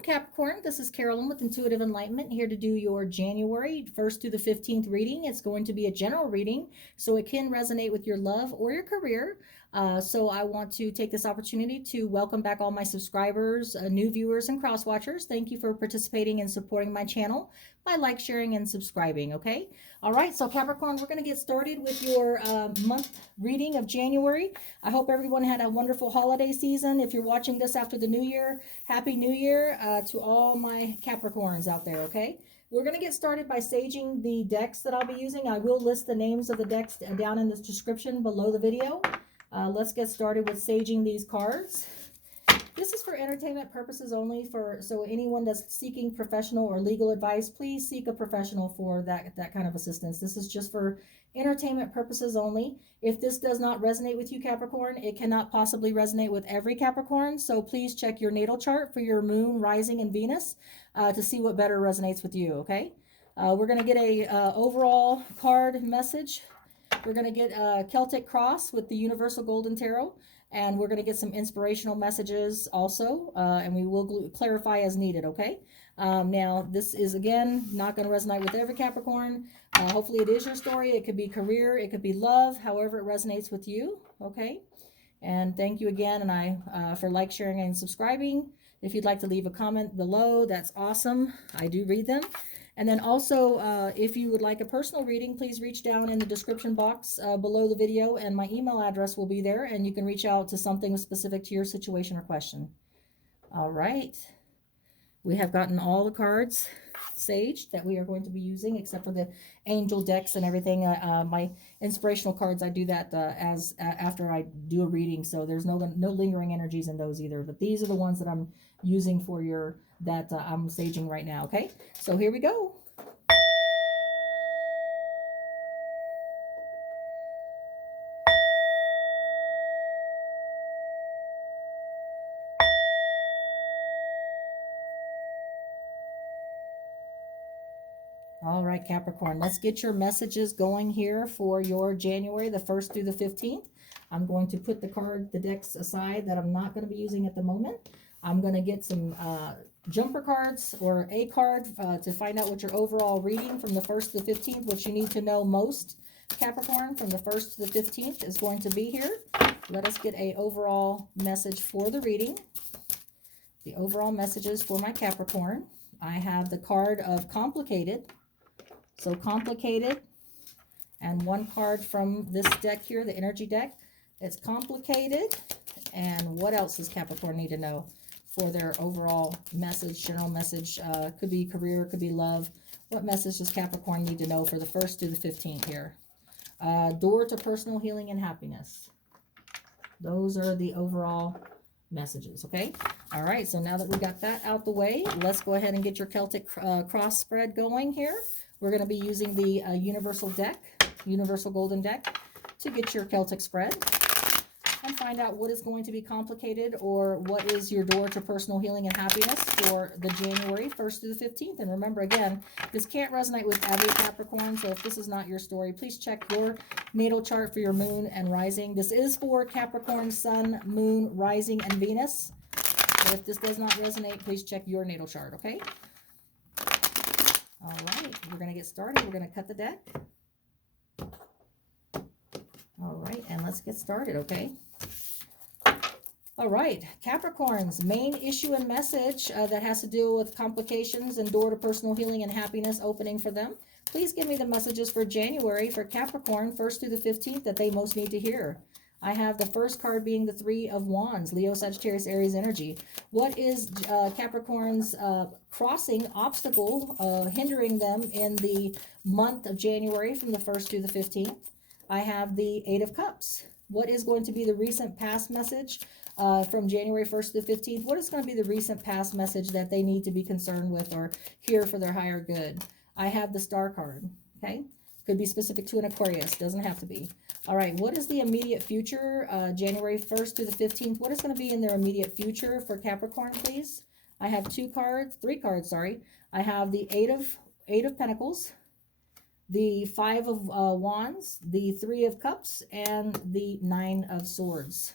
Welcome, Capricorn. This is Carolyn with Intuitive Enlightenment, here to do your January 1st through the 15th reading. It's going to be a general reading, so it can resonate with your love or your career. So I want to take this opportunity to welcome back all my subscribers, new viewers, and cross watchers. Thank you for participating and supporting my channel by like, sharing, and subscribing, okay? All right, so Capricorn, we're going to get started with your month reading of January. I hope everyone had a wonderful holiday season. If you're watching this after the new year, Happy New Year to all my Capricorns out there, okay? We're going to get started by saging the decks that I'll be using. I will list the names of the decks down in the description below the video. Let's get started with saging these cards. This is for entertainment purposes only, so anyone that's seeking professional or legal advice, please seek a professional for that kind of assistance. This is just for entertainment purposes only. If this does not resonate with you, Capricorn, it cannot possibly resonate with every Capricorn, so please check your natal chart for your moon, rising, and Venus to see what better resonates with you, okay? We're going to get a overall card message. We're going to get a Celtic Cross with the Universal Golden Tarot, and we're going to get some inspirational messages also, and we will clarify as needed, okay? Now, this is, again, not going to resonate with every Capricorn. Hopefully it is your story. It could be career, it could be love, however it resonates with you, okay? And thank you again, and for like, sharing, and subscribing. If you'd like to leave a comment below, that's awesome. I do read them. And then also, if you would like a personal reading, please reach down in the description box below the video, and my email address will be there, and you can reach out to something specific to your situation or question. All right. We have gotten all the cards saged that we are going to be using, except for the angel decks and everything. My inspirational cards, I do that after I do a reading, so there's no lingering energies in those either. But these are the ones that I'm using for I'm saging right now, okay? So here we go. All right, Capricorn, let's get your messages going here for your January, the 1st through the 15th. I'm going to put the decks aside that I'm not going to be using at the moment. I'm going to get some jumper cards or a card to find out what your overall reading from the 1st to the 15th, what you need to know most, Capricorn, from the 1st to the 15th is going to be here. Let us get a overall message for the reading. The overall messages for my Capricorn. I have the card of Complicated. So Complicated, and one card from this deck here, the energy deck. It's Complicated, and what else does Capricorn need to know for their overall message, general message? Could be career, could be love. What message does Capricorn need to know for the 1st through the 15th here? Door to personal healing and happiness. Those are the overall messages, okay? All right, so now that we got that out the way, let's go ahead and get your Celtic cross spread going here. We're going to be using the Universal deck, Universal Golden deck, to get your Celtic spread and find out what is going to be complicated, or what is your door to personal healing and happiness for the January 1st through the 15th. And remember, again, this can't resonate with every Capricorn, so if this is not your story, please check your natal chart for your moon and rising. This is for Capricorn, sun, moon, rising, and Venus. But if this does not resonate, please check your natal chart, okay? All right, we're going to get started. We're going to cut the deck. All right, and let's get started, okay? All right, Capricorn's main issue and message that has to do with complications and door to personal healing and happiness opening for them. Please give me the messages for January for Capricorn, 1st through the 15th, that they most need to hear. I have the first card being the Three of Wands, Leo, Sagittarius, Aries energy. What is Capricorn's crossing obstacle hindering them in the month of January from the 1st through the 15th? I have the Eight of Cups. What is going to be the recent past message from January 1st to the 15th? What is going to be the recent past message that they need to be concerned with or hear for their higher good? I have the Star card, okay? Could be specific to an Aquarius, doesn't have to be. All right, what is the immediate future, January 1st to the 15th? What is going to be in their immediate future for Capricorn, please? I have three cards, sorry. I have the Eight of Pentacles, the Five of Wands, the Three of Cups, and the Nine of Swords.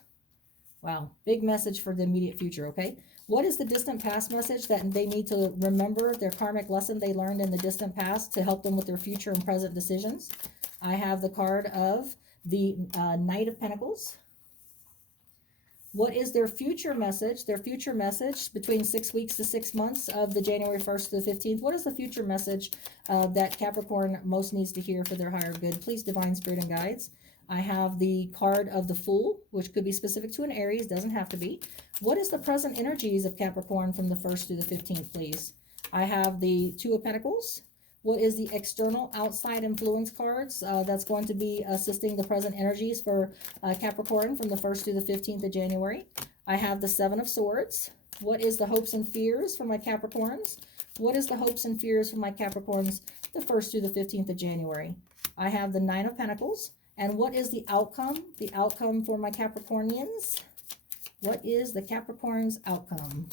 Wow, big message for the immediate future, okay? What is the distant past message that they need to remember, their karmic lesson they learned in the distant past to help them with their future and present decisions? I have the card of the Knight of Pentacles. What is their future message? Their future message between 6 weeks to 6 months of the January 1st to the 15th. What is the future message that Capricorn most needs to hear for their higher good? Please, Divine Spirit and Guides. I have the card of the Fool, which could be specific to an Aries, doesn't have to be. What is the present energies of Capricorn from the 1st to the 15th, please? I have the Two of Pentacles. What is the external outside influence cards that's going to be assisting the present energies for Capricorn from the 1st to the 15th of January? I have the Seven of Swords. What is the hopes and fears for my Capricorns? What is the hopes and fears for my Capricorns the 1st to the 15th of January? I have the Nine of Pentacles. And what is the outcome? The outcome for my Capricornians? What is the Capricorn's outcome?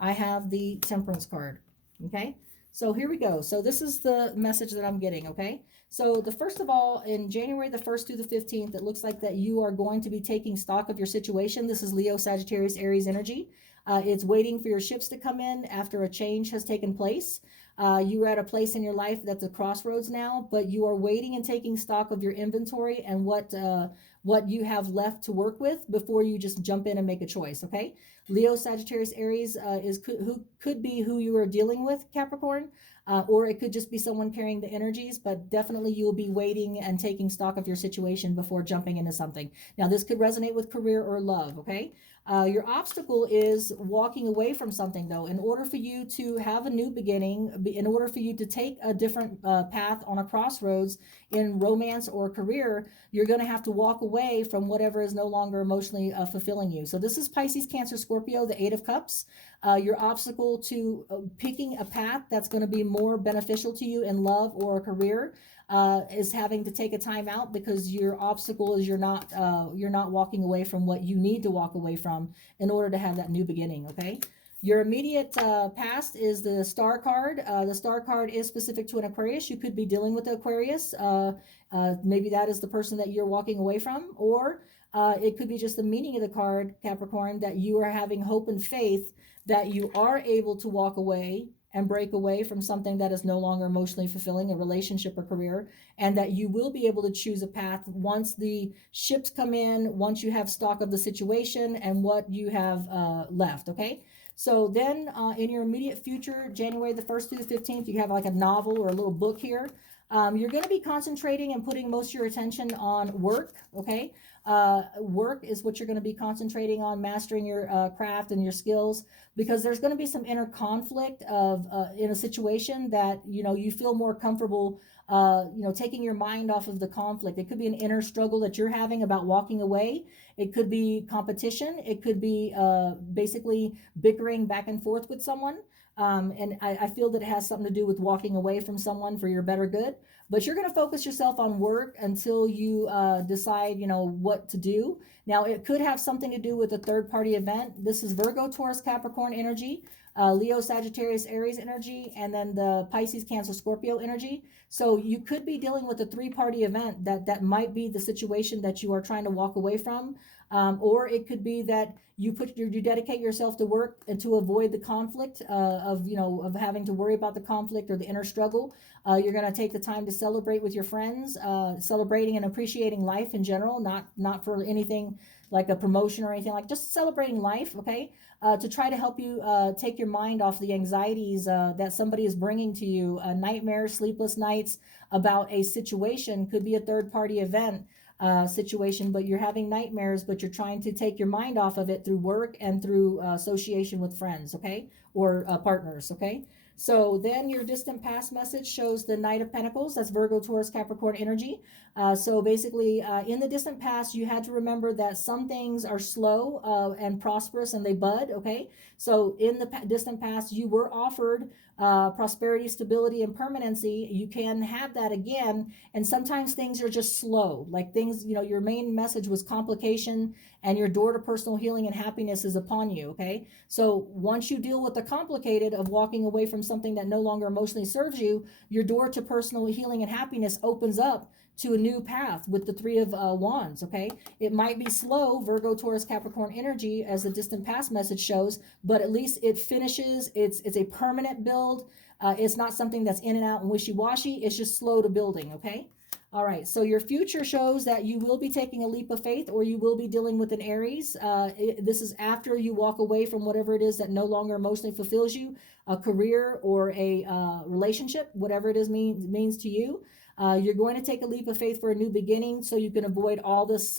I have the Temperance card. Okay? So here we go. So this is the message that I'm getting, okay? So the first of all, in January the 1st through the 15th, it looks like that you are going to be taking stock of your situation. This is Leo, Sagittarius, Aries energy. It's waiting for your ships to come in after a change has taken place. You are at a place in your life that's a crossroads now, but you are waiting and taking stock of your inventory and what you have left to work with before you just jump in and make a choice, okay? Leo, Sagittarius, Aries who could be who you are dealing with, Capricorn, or it could just be someone carrying the energies, but definitely you'll be waiting and taking stock of your situation before jumping into something. Now, this could resonate with career or love, okay? Your obstacle is walking away from something, though. In order for you to have a new beginning, in order for you to take a different path on a crossroads in romance or career, you're going to have to walk away from whatever is no longer emotionally fulfilling you. So this is Pisces, Cancer, Scorpio, the Eight of Cups. Your obstacle to picking a path that's going to be more beneficial to you in love or a career is having to take a time out because your obstacle is you're not walking away from what you need to walk away from in order to have that new beginning, okay? Your immediate past is the Star card. The Star card is specific to an Aquarius. You could be dealing with the Aquarius. Maybe that is the person that you're walking away from, or it could be just the meaning of the card, Capricorn, that you are having hope and faith that you are able to walk away and break away from something that is no longer emotionally fulfilling, a relationship or career, and that you will be able to choose a path once the ships come in, once you have stock of the situation and what you have left, okay? So then in your immediate future, January the 1st through the 15th, you have like a novel or a little book here. You're going to be concentrating and putting most of your attention on work, okay? Work is what you're going to be concentrating on, mastering your craft and your skills, because there's going to be some inner conflict of in a situation that, you know, you feel more comfortable, taking your mind off of the conflict. It could be an inner struggle that you're having about walking away. It could be competition. It could be basically bickering back and forth with someone. And I feel that it has something to do with walking away from someone for your better good. But you're going to focus yourself on work until you decide, what to do. Now, it could have something to do with a third-party event. This is Virgo, Taurus, Capricorn energy, Leo, Sagittarius, Aries energy, and then the Pisces, Cancer, Scorpio energy. So you could be dealing with a three-party event that might be the situation that you are trying to walk away from. Or it could be that you dedicate yourself to work and to avoid the conflict of having to worry about the conflict or the inner struggle. You're going to take the time to celebrate with your friends, celebrating and appreciating life in general, not for anything like a promotion or anything, like just celebrating life, okay? To try to help you take your mind off the anxieties that somebody is bringing to you. Nightmares, sleepless nights about a situation, could be a third-party event situation, but you're having nightmares, but you're trying to take your mind off of it through work and through association with friends, okay? Or partners, okay? So then your distant past message shows the Knight of Pentacles. That's Virgo, Taurus, Capricorn energy. So basically, in the distant past, you had to remember that some things are slow and prosperous and they bud, okay? So in the distant past, you were offered prosperity, stability, and permanency. You can have that again. And sometimes things are just slow. Like things, your main message was complication and your door to personal healing and happiness is upon you, okay? So once you deal with the complicated of walking away from something that no longer emotionally serves you, your door to personal healing and happiness opens up to a new path with the Three of Wands, okay? It might be slow, Virgo, Taurus, Capricorn energy, as the distant past message shows, but at least it finishes. It's a permanent build. It's not something that's in and out and wishy-washy. It's just slow to building, okay? All right, so your future shows that you will be taking a leap of faith, or you will be dealing with an Aries. This is after you walk away from whatever it is that no longer emotionally fulfills you, a career or a relationship, whatever it is means to you. You're going to take a leap of faith for a new beginning so you can avoid all this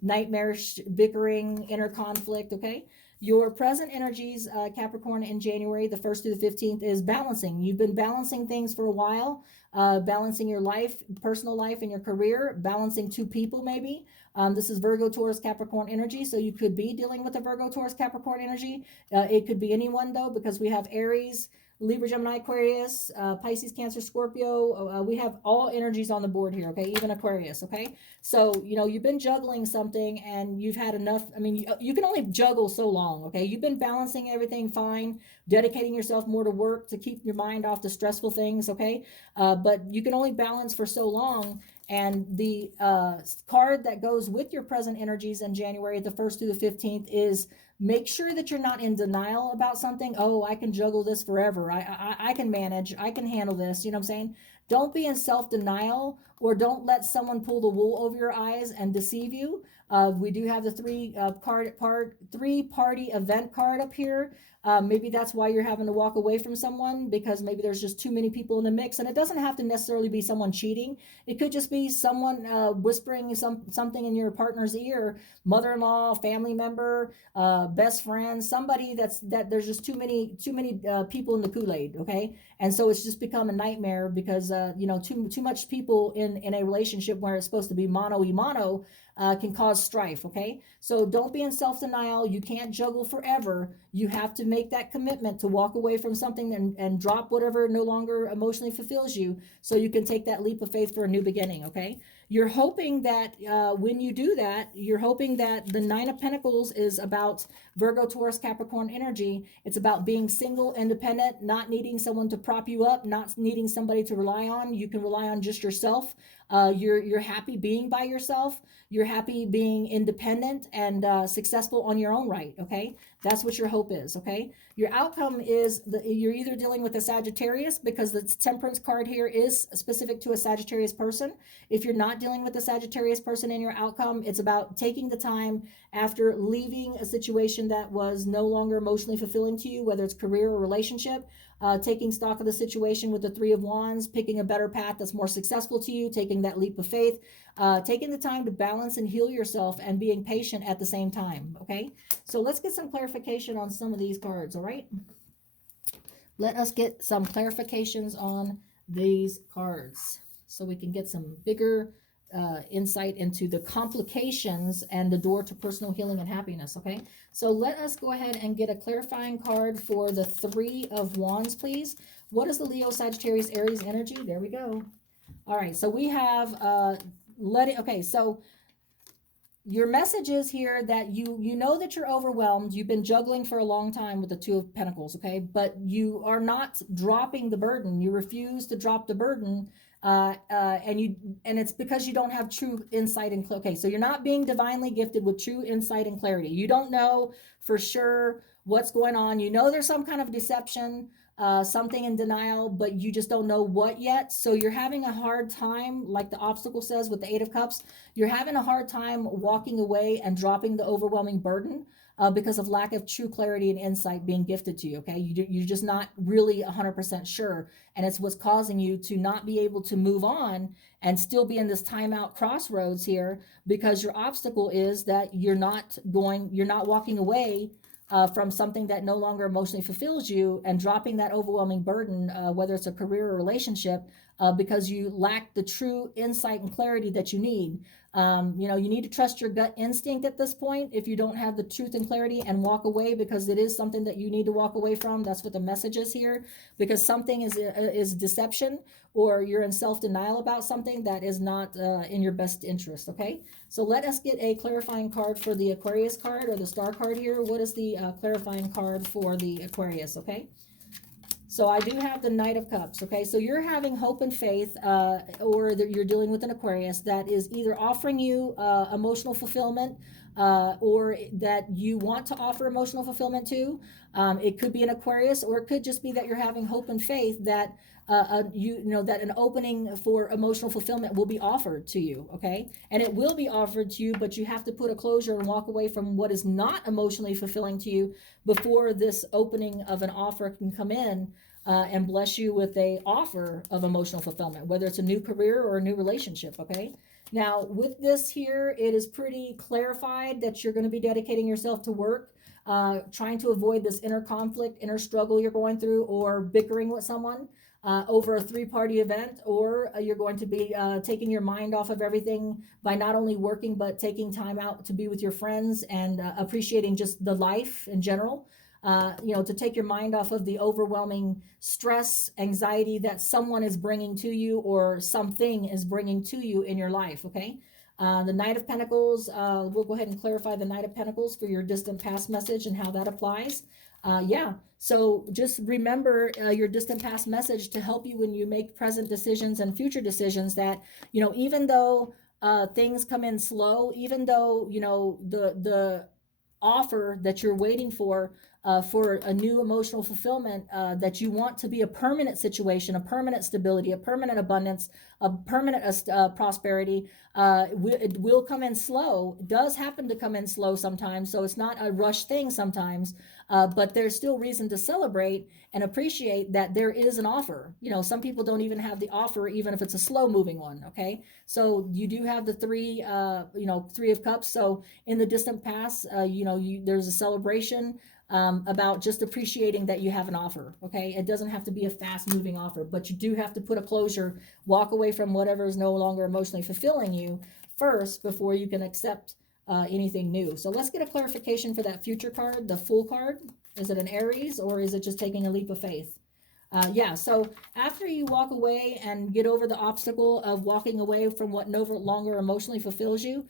nightmarish bickering, inner conflict, okay? Your present energies, Capricorn, in January, the 1st through the 15th, is balancing. You've been balancing things for a while, balancing your life, personal life, and your career, balancing two people maybe. This is Virgo, Taurus, Capricorn energy, so you could be dealing with a Virgo, Taurus, Capricorn energy. It could be anyone, though, because we have Aries, Libra, Gemini, Aquarius, Pisces, Cancer, Scorpio. We have all energies on the board here, okay? Even Aquarius, okay? So, you know, you've been juggling something and you've had enough. I mean, you can only juggle so long, okay? You've been balancing everything fine, dedicating yourself more to work to keep your mind off the stressful things, okay? But you can only balance for so long. And the card that goes with your present energies in January, the 1st through the 15th, is make sure that you're not in denial about something. Oh, I can juggle this forever. I can manage. I can handle this. You know what I'm saying? Don't be in self-denial, or don't let someone pull the wool over your eyes and deceive you. We do have the three-party event card up here. Maybe that's why you're having to walk away from someone, because maybe there's just too many people in the mix. And it doesn't have to necessarily be someone cheating. It could just be someone whispering something in your partner's ear, mother-in-law, family member, best friend, somebody that there's just too many people in the Kool-Aid, okay? And so it's just become a nightmare because you know, too much people in a relationship where it's supposed to be mano y mano can cause strife, okay? So don't be in self-denial. You can't juggle forever. You have to make that commitment to walk away from something and drop whatever no longer emotionally fulfills you, so you can take that leap of faith for a new beginning, okay? You're hoping that when you do that, you're hoping that the Nine of Pentacles is about Virgo, Taurus, Capricorn energy. It's about being single, independent, not needing someone to prop you up, not needing somebody to rely on. You can rely on just yourself. You're happy being by yourself. You're happy being independent and successful on your own right, okay? That's what your hope is, okay? Your outcome is you're either dealing with a Sagittarius, because the Temperance card here is specific to a Sagittarius person. If you're not dealing with a Sagittarius person in your outcome, it's about taking the time after leaving a situation that was no longer emotionally fulfilling to you, whether it's career or relationship, taking stock of the situation with the Three of Wands, picking a better path that's more successful to you, taking that leap of faith, taking the time to balance and heal yourself, and being patient at the same time, okay? So let's get some clarification on some of these cards, all right? Let us get some clarifications on these cards so we can get some bigger insight into the complications and the door to personal healing and happiness, okay? So let us go ahead and get a clarifying card for the Three of Wands, please. What is the Leo, Sagittarius, Aries energy? There we go. All right, so we have okay, so your message is here that you know that you're overwhelmed. You've been juggling for a long time with the Two of Pentacles, okay? But you are not dropping the burden. You refuse to drop the burden, and it's because you don't have true insight and okay. So you're not being divinely gifted with true insight and clarity. You don't know for sure what's going on. You know there's some kind of deception, something in denial, but you just don't know what yet. So you're having a hard time, like the obstacle says with the Eight of Cups, you're having a hard time walking away and dropping the overwhelming burden because of lack of true clarity and insight being gifted to you, okay? You're just not really 100% sure, and it's what's causing you to not be able to move on and still be in this timeout crossroads here, because your obstacle is that you're not walking away from something that no longer emotionally fulfills you and dropping that overwhelming burden, whether it's a career or relationship, because you lack the true insight and clarity that you need. You know, you need to trust your gut instinct at this point if you don't have the truth and clarity, and walk away, because it is something that you need to walk away from. That's what the message is here, because something is deception, or you're in self-denial about something that is not in your best interest, okay? So let us get a clarifying card for the Aquarius card, or the star card here. What is the clarifying card for the Aquarius, okay? So I do have the Knight of Cups, okay? So you're having hope and faith, or that you're dealing with an Aquarius that is either offering you emotional fulfillment, or that you want to offer emotional fulfillment to. It could be an Aquarius, or it could just be that you're having hope and faith that you know that an opening for emotional fulfillment will be offered to you, okay? And it will be offered to you, but you have to put a closure and walk away from what is not emotionally fulfilling to you before this opening of an offer can come in and bless you with a offer of emotional fulfillment, whether it's a new career or a new relationship, okay? Now, with this here, it is pretty clarified that you're going to be dedicating yourself to work, trying to avoid this inner conflict, inner struggle you're going through, or bickering with someone over a three-party event, or you're going to be taking your mind off of everything by not only working, but taking time out to be with your friends and appreciating just the life in general. You know, to take your mind off of the overwhelming stress, anxiety that someone is bringing to you or something is bringing to you in your life, okay? The Knight of Pentacles, we'll go ahead and clarify the Knight of Pentacles for your distant past message and how that applies. Yeah, so just remember your distant past message to help you when you make present decisions and future decisions that, you know, even though things come in slow, even though, you know, the offer that you're waiting for a new emotional fulfillment that you want to be a permanent situation, a permanent stability, a permanent abundance, a permanent prosperity, it will come in slow. It does happen to come in slow sometimes, so it's not a rush thing sometimes, but there's still reason to celebrate and appreciate that there is an offer. You know, some people don't even have the offer, even if it's a slow moving one, okay? So you do have the three, you know, Three of Cups. So in the distant past, you know, there's a celebration about just appreciating that you have an offer, okay? It doesn't have to be a fast moving offer, but you do have to put a closure, walk away from whatever is no longer emotionally fulfilling you first before you can accept anything new. So let's get a clarification for that future card, the Fool card. Is it an Aries, or is it just taking a leap of faith? Yeah, so after you walk away and get over the obstacle of walking away from what no longer emotionally fulfills you,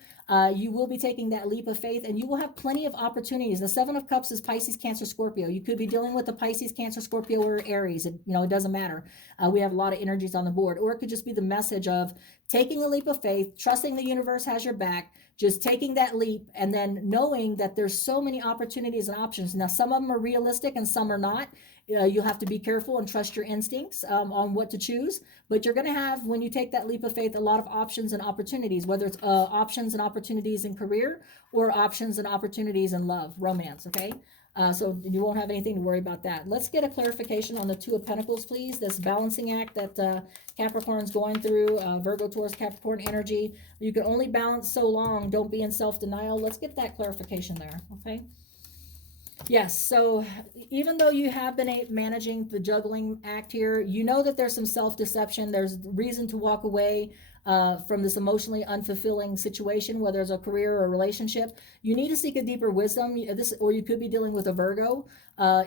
you will be taking that leap of faith, and you will have plenty of opportunities. The Seven of Cups is Pisces, Cancer, Scorpio. You could be dealing with a Pisces, Cancer, Scorpio, or Aries. You know, it doesn't matter. We have a lot of energies on the board. Or it could just be the message of taking a leap of faith, trusting the universe has your back, just taking that leap, and then knowing that there's so many opportunities and options. Now, some of them are realistic and some are not. You'll have to be careful and trust your instincts on what to choose. But you're going to have, when you take that leap of faith, a lot of options and opportunities, whether it's options and opportunities in career or options and opportunities in love, romance, okay? So you won't have anything to worry about that. Let's get a clarification on the Two of Pentacles, please. This balancing act that Capricorn's going through, Virgo, Taurus, Capricorn energy. You can only balance so long. Don't be in self-denial. Let's get that clarification there, okay? Yes, so even though you have been managing the juggling act here, you know that there's some self-deception. There's reason to walk away from this emotionally unfulfilling situation, whether it's a career or a relationship. You need to seek a deeper wisdom. Or you could be dealing with a Virgo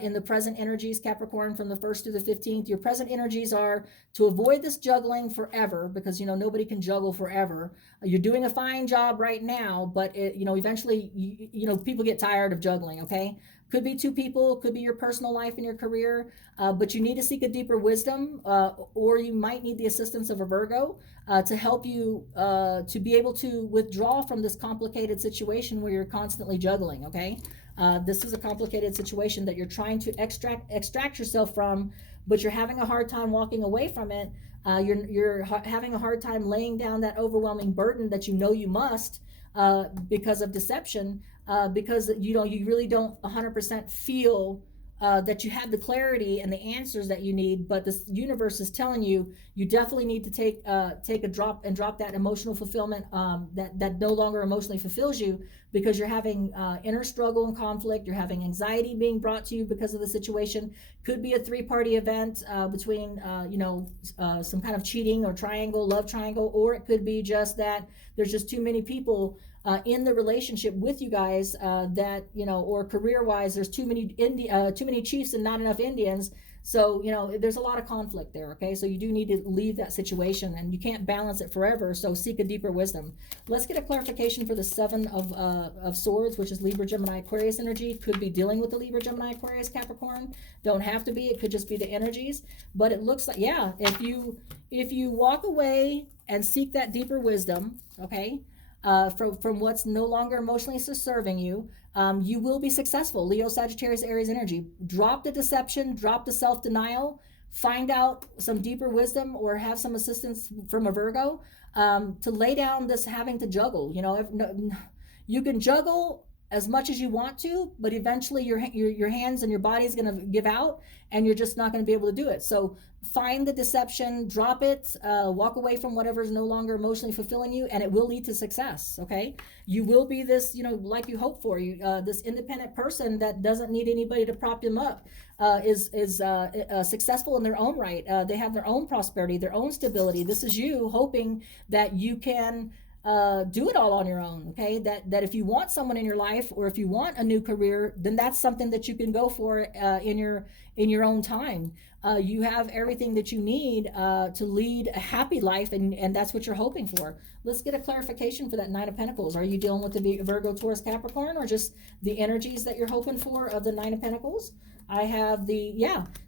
in the present energies, Capricorn, from the 1st to the 15th. Your present energies are to avoid this juggling forever, because, you know, nobody can juggle forever. You're doing a fine job right now, but you know, eventually, you know, people get tired of juggling, okay? Could be two people, could be your personal life and your career, but you need to seek a deeper wisdom, or you might need the assistance of a Virgo to help you to be able to withdraw from this complicated situation where you're constantly juggling, okay? This is a complicated situation that you're trying to extract yourself from, but you're having a hard time walking away from it. You're having a hard time laying down that overwhelming burden that you know you must because of deception. Because you know you really don't 100% feel that you have the clarity and the answers that you need, but the universe is telling you you definitely need to take a drop that emotional fulfillment that no longer emotionally fulfills you, because you're having inner struggle and conflict. You're having anxiety being brought to you because of the situation. Could be a three-party event between you know, some kind of cheating or triangle, love triangle, or it could be just that there's just too many people in the relationship with you guys, that, or career wise, there's too many chiefs and not enough Indians. So, there's a lot of conflict there, okay? So you do need to leave that situation, and you can't balance it forever, so seek a deeper wisdom. Let's get a clarification for the Seven of Swords, which is Libra, Gemini, Aquarius energy. Could be dealing with the Libra, Gemini, Aquarius, Capricorn. Don't have to be. It could just be the energies. But it looks like, yeah, if you walk away and seek that deeper wisdom, okay, from what's no longer emotionally serving you, you will be successful. Leo, Sagittarius, Aries energy. Drop the deception, drop the self-denial, find out some deeper wisdom, or have some assistance from a Virgo, to lay down this having to juggle. You can juggle as much as you want to, but eventually your hands and your body is going to give out, and you're just not going to be able to do it. So find the deception, drop it, walk away from whatever is no longer emotionally fulfilling you, and it will lead to success. Okay, you will be this, like you hope for. This independent person that doesn't need anybody to prop them up, is successful in their own right. They have their own prosperity, their own stability. This is you hoping that you can do it all on your own. Okay, that if you want someone in your life, or if you want a new career, then that's something that you can go for in your own time. You have everything that you need to lead a happy life, and that's what you're hoping for. Let's get a clarification for that Nine of Pentacles. Are you dealing with the Virgo, Taurus, Capricorn, or just the energies that you're hoping for of the Nine of Pentacles? I have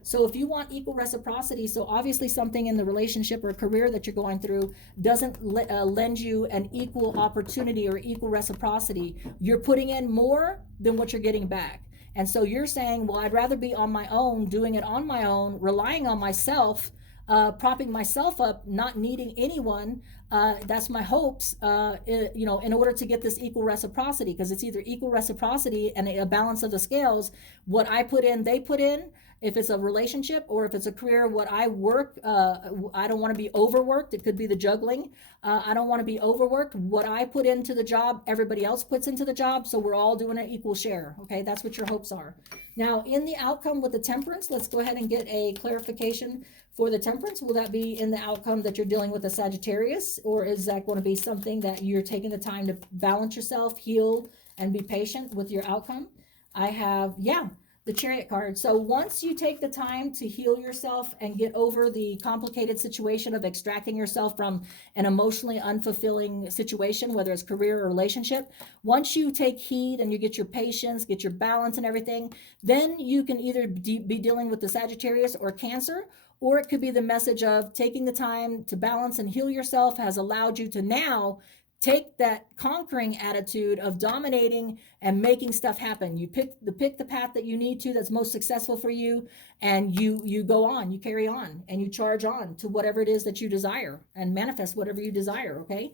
so if you want equal reciprocity, so obviously something in the relationship or career that you're going through doesn't lend you an equal opportunity or equal reciprocity. You're putting in more than what you're getting back. And so you're saying, well, I'd rather be on my own, doing it on my own, relying on myself, propping myself up, not needing anyone. That's my hopes, in order to get this equal reciprocity, because it's either equal reciprocity and a balance of the scales. What I put in, they put in. If it's a relationship, or if it's a career, what I work, I don't want to be overworked. It could be the juggling. I don't want to be overworked. What I put into the job, everybody else puts into the job, so we're all doing an equal share. Okay, that's what your hopes are. Now, in the outcome with the Temperance, let's go ahead and get a clarification for the Temperance. Will that be in the outcome that you're dealing with a Sagittarius, or is that going to be something that you're taking the time to balance yourself, heal, and be patient with your outcome? I have, the Chariot card. So once you take the time to heal yourself and get over the complicated situation of extracting yourself from an emotionally unfulfilling situation, whether it's career or relationship, once you take heed and you get your patience, get your balance and everything, then you can either be dealing with the Sagittarius or Cancer, or it could be the message of taking the time to balance and heal yourself has allowed you to now take that conquering attitude of dominating and making stuff happen. You pick the path that you need to, that's most successful for you, and you go on, you carry on, and you charge on to whatever it is that you desire and manifest whatever you desire. Okay,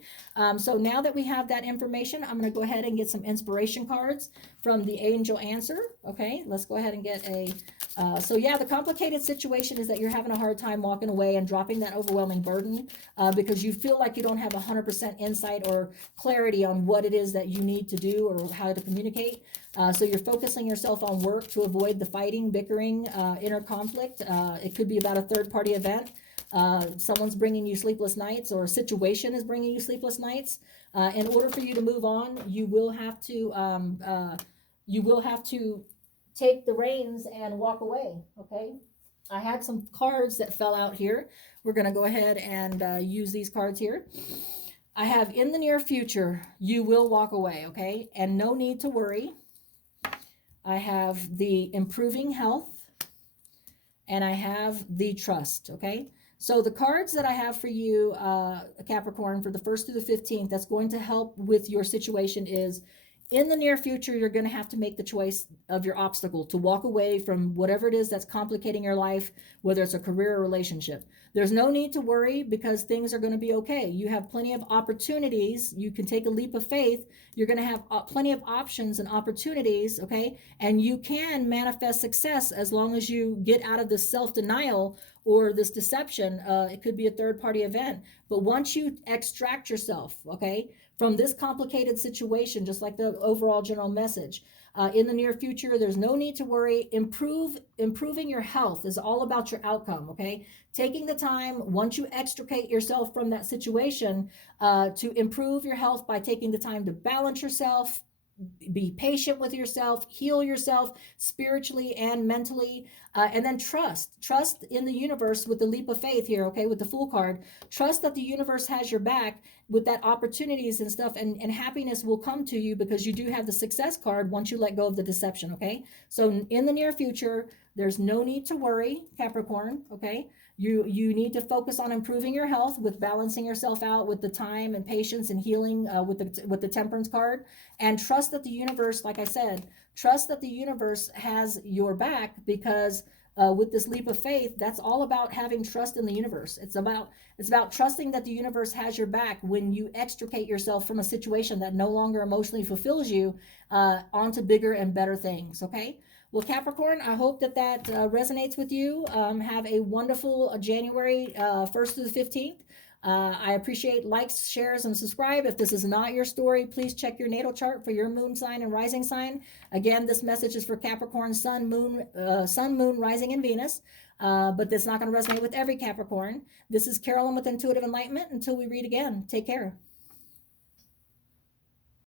so now that we have that information, I'm going to go ahead and get some inspiration cards from the Angel Answer. Okay, let's go ahead and get a the complicated situation is that you're having a hard time walking away and dropping that overwhelming burden, because you feel like you don't have 100% insight or clarity on what it is that you need to do or how to communicate. So you're focusing yourself on work to avoid the fighting, bickering, inner conflict. It could be about a third-party event. Someone's bringing you sleepless nights, or a situation is bringing you sleepless nights. In order for you to move on, you will have to take the reins and walk away. Okay, I had some cards that fell out here. We're going to go ahead and use these cards here. I have, in the near future, you will walk away. Okay, and no need to worry. I have the improving health, and I have the trust. Okay, so the cards that I have for you, Capricorn, for the 1st through the 15th, that's going to help with your situation is, in the near future, you're going to have to make the choice of your obstacle, to walk away from whatever it is that's complicating your life, whether it's a career or relationship. There's no need to worry, because things are going to be okay. You have plenty of opportunities. You can take a leap of faith. You're going to have plenty of options and opportunities, okay? And you can manifest success as long as you get out of this self-denial or this deception. It could be a third-party event. But once you extract yourself, okay, from this complicated situation, just like the overall general message, in the near future. There's no need to worry. Improving your health is all about your outcome, okay? Taking the time, once you extricate yourself from that situation, to improve your health by taking the time to balance yourself, be patient with yourself, heal yourself spiritually and mentally, and then trust in the universe with the leap of faith here, okay, with the Fool card. Trust that the universe has your back with that opportunities and stuff, and happiness will come to you because you do have the success card once you let go of the deception, okay? So in the near future, there's no need to worry, Capricorn, okay? You need to focus on improving your health with balancing yourself out with the time and patience and healing, with the Temperance card, and trust that the universe, like I said, trust that the universe has your back, because with this leap of faith, that's all about having trust in the universe. It's about trusting that the universe has your back when you extricate yourself from a situation that no longer emotionally fulfills you, onto bigger and better things, okay? Well, Capricorn, I hope that resonates with you. Have a wonderful January 1st through the 15th. I appreciate likes, shares, and subscribe. If this is not your story, please check your natal chart for your moon sign and rising sign. Again, this message is for Capricorn, Sun, Moon, Rising, and Venus. But that's not going to resonate with every Capricorn. This is Carolyn with Intuitive Enlightenment. Until we read again, take care.